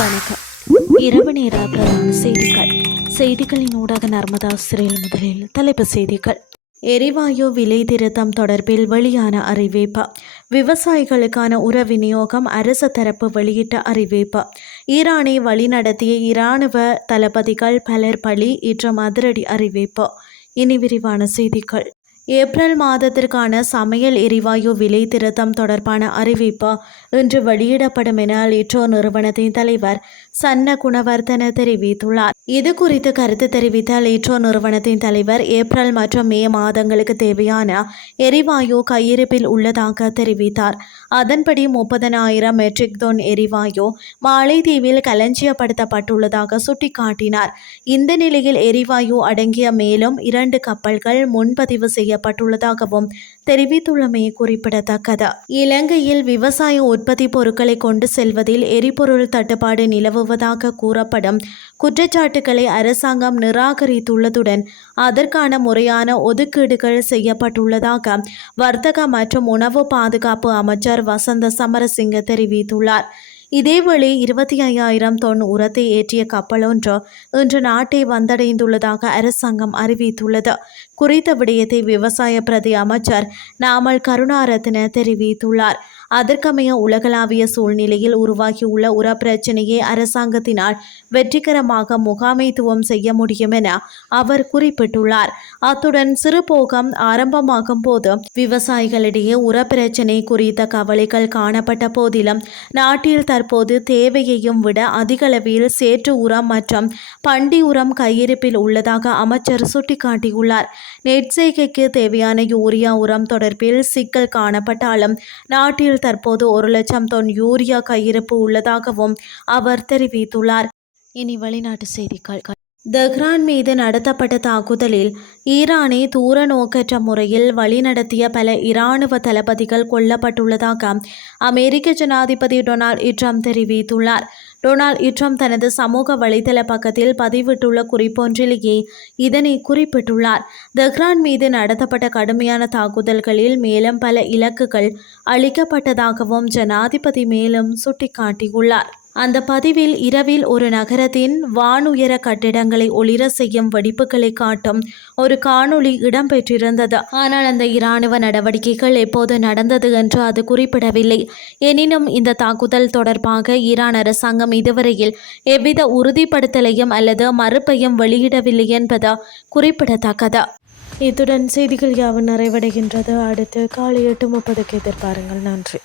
வணக்கம். இரவு நேர பிரதான செய்திகளின் ஊடாக நர்மதா சிறையில் முதலில் தலைப்புச் செய்திகள். எரிவாயு விலை திருத்தம் தொடர்பில் வெளியான அறிவிப்பு. விவசாயிகளுக்கான உர விநியோகம் அரசு தரப்பு வெளியிட்ட அறிவிப்பு. ஈரானை வழிநடத்திய இராணுவ தளபதிகள் பலர் பலி இன்றும் அதிரடி அறிவிப்பு. இனி விரிவான செய்திகள். ஏப்ரல் மாதத்திற்கான சமையல் எரிவாயு விலை திருத்தம் தொடர்பான அறிவிப்பு இன்று வெளியிடப்படும் என லிட்ரோ நிறுவனத்தின் தலைவர் சன்ன குணவர்தன தெரிவித்துள்ளார். இது குறித்து கருத்து தெரிவித்த லிட்ரோ நிறுவனத்தின் தலைவர் ஏப்ரல் மற்றும் மே மாதங்களுக்கு தேவையான எரிவாயு கையிருப்பில் உள்ளதாக தெரிவித்தார். அதன்படி 30,000 மெட்ரிக் டன் எரிவாயு மாலைதீவில் களஞ்சியப்படுத்தப்பட்டுள்ளதாக சுட்டிக்காட்டினார். இந்த நிலையில் எரிவாயு அடங்கிய மேலும் 2 கப்பல்கள் முன்பதிவு செய்யப்பட்டுள்ளதாகவும் தெரிவித்துள்ளமை குறிப்பிடத்தக்கது. இலங்கையில் விவசாய உற்பத்தி பொருட்களை கொண்டு செல்வதில் எரிபொருள் தட்டுப்பாடு நிலவுவதாக கூறப்படும் குற்றச்சாட்டுகளை அரசாங்கம் நிராகரித்துள்ளதுடன் அதற்கான முறையான ஒதுக்கீடுகள் செய்யப்பட்டுள்ளதாக வர்த்தக மற்றும் உணவு பாதுகாப்பு அமைச்சர் வசந்த சமரசிங்க தெரிவித்துள்ளார். இதேவேளை 25,000 தொன் உரத்தை ஏற்றிய கப்பல் ஒன்று இன்று நாட்டை வந்தடைந்துள்ளதாக அரசாங்கம் அறிவித்துள்ளது. குறித்த விடயத்தை விவசாய பிரதி அமைச்சர் நாமல் கருணாரத்ன தெரிவித்துள்ளார். அதற்கமைய உலகளாவிய சூழ்நிலையில் உருவாகியுள்ள உர பிரச்சினையை அரசாங்கத்தினால் வெற்றிகரமாக முகாமைத்துவம் செய்ய முடியும் என அவர் குறிப்பிட்டுள்ளார். அத்துடன் சிறுபோகம் ஆரம்பமாகும் போது விவசாயிகளிடையே உர பிரச்சினை குறித்த கவலைகள் காணப்பட்ட போதிலும் நாட்டில் தற்போது தேவையையும் விட அதிகளவில் சேற்று உரம் மற்றும் பண்டி உரம் கையிருப்பில் உள்ளதாக அமைச்சர் சுட்டிக்காட்டியுள்ளார். நெற்செய்கைக்கு தேவையான யூரியா உரம் தொடர்பில் சிக்கல் காணப்பட்டாலும் நாட்டில் தற்போது 1,00,000 தொன் யூரியா கையிருப்பு உள்ளதாகவும் அவர் தெரிவித்துள்ளார். இனி வெளிநாட்டு செய்திகள். தெஹ்ரான் மீது நடத்தப்பட்ட தாக்குதலில் ஈரானை தூர நோக்கற்ற முறையில் வழிநடத்திய பல இராணுவ தளபதிகள் கொல்லப்பட்டுள்ளதாக அமெரிக்க ஜனாதிபதி டொனால்ட் ட்ரம்ப் தெரிவித்துள்ளார். டொனால்ட் ட்ரம்ப் தனது சமூக வலைதள பக்கத்தில் பதிவிட்டுள்ள குறிப்பொன்றிலேயே இதனை குறிப்பிட்டுள்ளார். தெஹ்ரான் மீது நடத்தப்பட்ட கடுமையான தாக்குதல்களில் மேலும் பல இலக்குகள் அளிக்கப்பட்டதாகவும் ஜனாதிபதி மேலும் சுட்டிக்காட்டியுள்ளார். அந்த பதிவில் இரவில் ஒரு நகரத்தின் வானுயர கட்டிடங்களை ஒளிர செய்யும் வெடிப்புகளை காட்டும் ஒரு காணொளி இடம்பெற்றிருந்தது. ஆனால் அந்த இராணுவ நடவடிக்கைகள் எப்போது நடந்தது என்று அது குறிப்பிடவில்லை. எனினும் இந்த தாக்குதல் தொடர்பாக ஈரான் அரசாங்கம் இதுவரையில் எவ்வித உறுதிப்படுத்தலையும் அல்லது மறுப்பையும் வெளியிடவில்லை என்பது குறிப்பிடத்தக்கது. இத்துடன் செய்திகள் யாவும் நிறைவடைகின்றது. அடுத்து காலை 8:30 எதிர்பாருங்கள். நன்றி.